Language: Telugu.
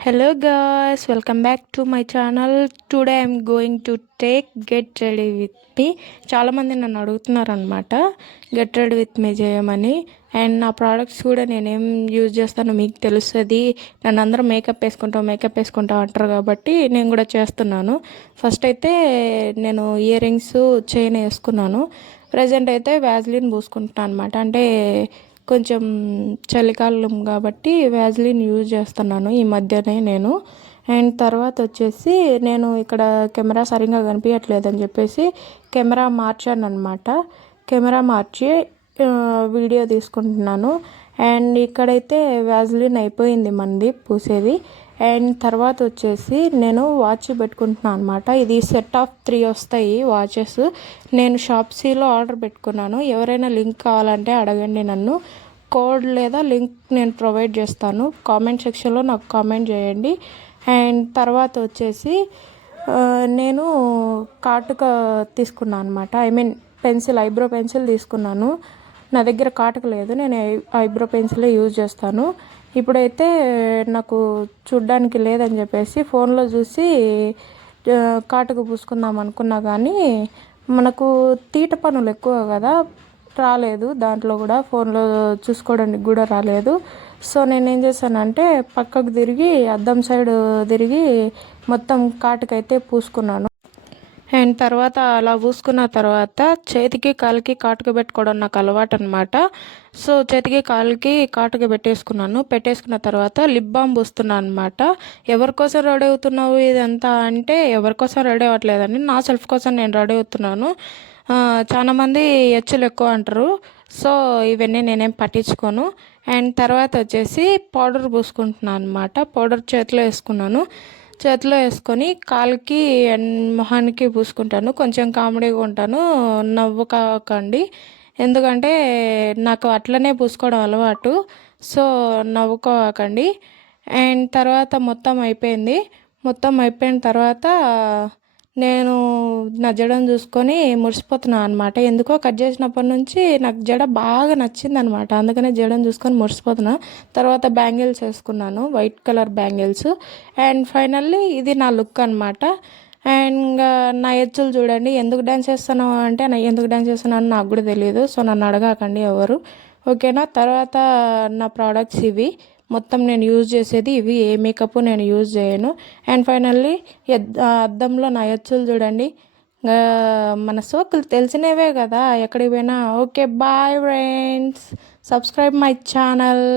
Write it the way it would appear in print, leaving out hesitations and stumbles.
Hello guys, welcome back to my channel. Today I'm going to take get ready with me. చాలా మంది నన్ను అడుగుతున్నారు అనమాట గెట్ రెడీ విత్ మీ చేయమని. అండ్ నా ప్రోడక్ట్స్ కూడా నేనేం యూజ్ చేస్తానో మీకు తెలుస్తుంది. నన్ను అందరూ మేకప్ వేసుకుంటాం అంటారు కాబట్టి నేను కూడా చేస్తున్నాను. ఫస్ట్ అయితే నేను ఇయర్ రింగ్స్ చైన్ వేసుకున్నాను. ప్రజెంట్ అయితే వ్యాజ్లిన్ పూసుకుంటున్నాను అనమాట. అంటే కొంచెం చలికాలం కాబట్టి వ్యాజ్లిన్ యూజ్ చేస్తున్నాను ఈ మధ్యనే నేను. అండ్ తర్వాత వచ్చేసి నేను ఇక్కడ కెమెరా సరిగ్గా కనిపించట్లేదని చెప్పేసి కెమెరా మార్చాను అనమాట. కెమెరా మార్చి వీడియో తీసుకుంటున్నాను. అండ్ ఇక్కడైతే వ్యాజ్లిన్ అయిపోయింది మంది పూసేది. అండ్ తర్వాత వచ్చేసి నేను వాచ్ పెట్టుకుంటున్నాను అనమాట. ఇది సెట్ ఆఫ్ 3 వస్తాయి వాచెస్. నేను షాప్సీలో ఆర్డర్ పెట్టుకున్నాను. ఎవరైనా లింక్ కావాలంటే అడగండి నన్ను. కోడ్ లేదా లింక్ నేను ప్రొవైడ్ చేస్తాను. కామెంట్ సెక్షన్లో నాకు కామెంట్ చేయండి. అండ్ తర్వాత వచ్చేసి నేను కాటుక తీసుకున్నాను అనమాట. ఐబ్రో పెన్సిల్ తీసుకున్నాను. నా దగ్గర కాటుక లేదు, నేను ఐబ్రో పెన్సిలే యూజ్ చేస్తాను. ఇప్పుడైతే నాకు చూడ్డానికి లేదని చెప్పేసి ఫోన్లో చూసి కాటుక పూసుకుందాం అనుకున్నా, కానీ మనకు తీట పనులు ఎక్కువ కదా, రాలేదు. దాంట్లో కూడా ఫోన్లో చూసుకోవడానికి కూడా రాలేదు. సో నేనేం చేశానంటే పక్కకు తిరిగి అద్దం సైడ్ తిరిగి మొత్తం కాటుకైతే పూసుకున్నాను. అండ్ తర్వాత అలా పూసుకున్న తర్వాత చేతికి కాలుకి కాటుక పెట్టుకోవడం నాకు అలవాటు అనమాట. సో చేతికి కాలుకి కాటుక పెట్టేసుకున్న తర్వాత లిప్ బామ్ పూస్తున్నాను అనమాట. ఎవరికోసం రెడీ అవుతున్నావు ఇదంతా అంటే ఎవరికోసం రెడీ అవ్వట్లేదని నా సెల్ఫ్ కోసం నేను రెడీ అవుతున్నాను. చాలామంది ఎచ్చులు ఎక్కువ అంటారు. సో ఇవన్నీ నేనేం పట్టించుకోను. అండ్ తర్వాత వచ్చేసి పౌడర్ పూసుకుంటున్నాను అనమాట. పౌడర్ చేతిలో వేసుకొని కాలుకి అండ్ మొహానికి పూసుకుంటాను. కొంచెం కామెడీగా ఉంటాను, నవ్వుకోకండి. ఎందుకంటే నాకు అట్లనే పూసుకోవడం అలవాటు. సో నవ్వుకోకండి. అండ్ తర్వాత మొత్తం అయిపోయిన తర్వాత నేను నా జడను చూసుకొని మురిసిపోతున్నాను అనమాట. ఎందుకో కట్ చేసినప్పటి నుంచి నాకు జడ బాగా నచ్చింది అనమాట. అందుకనే జడను చూసుకొని మురిసిపోతున్నా. తర్వాత బ్యాంగిల్స్ వేసుకున్నాను, white colour bangles. And finally ఇది నా లుక్ అనమాట. అండ్ నా ఎచ్చులు చూడండి. ఎందుకు డ్యాన్స్ చేస్తున్నావు అంటే ఎందుకు డ్యాన్స్ చేస్తున్నాను నాకు కూడా తెలియదు. సో నన్ను అడగకండి ఎవరు, ఓకేనా. తర్వాత నా ప్రోడక్ట్స్ ఇవి. మొత్తం నేను యూజ్ చేసేది ఇవి. ఏ మేకప్ నేను యూజ్ చేయను. అండ్ ఫైనల్లీ అద్దంలో నా ఎచ్చులు చూడండి. మన సోకులు తెలిసినవే కదా ఎక్కడికి పోయినా. Okay, bye friends, subscribe my channel.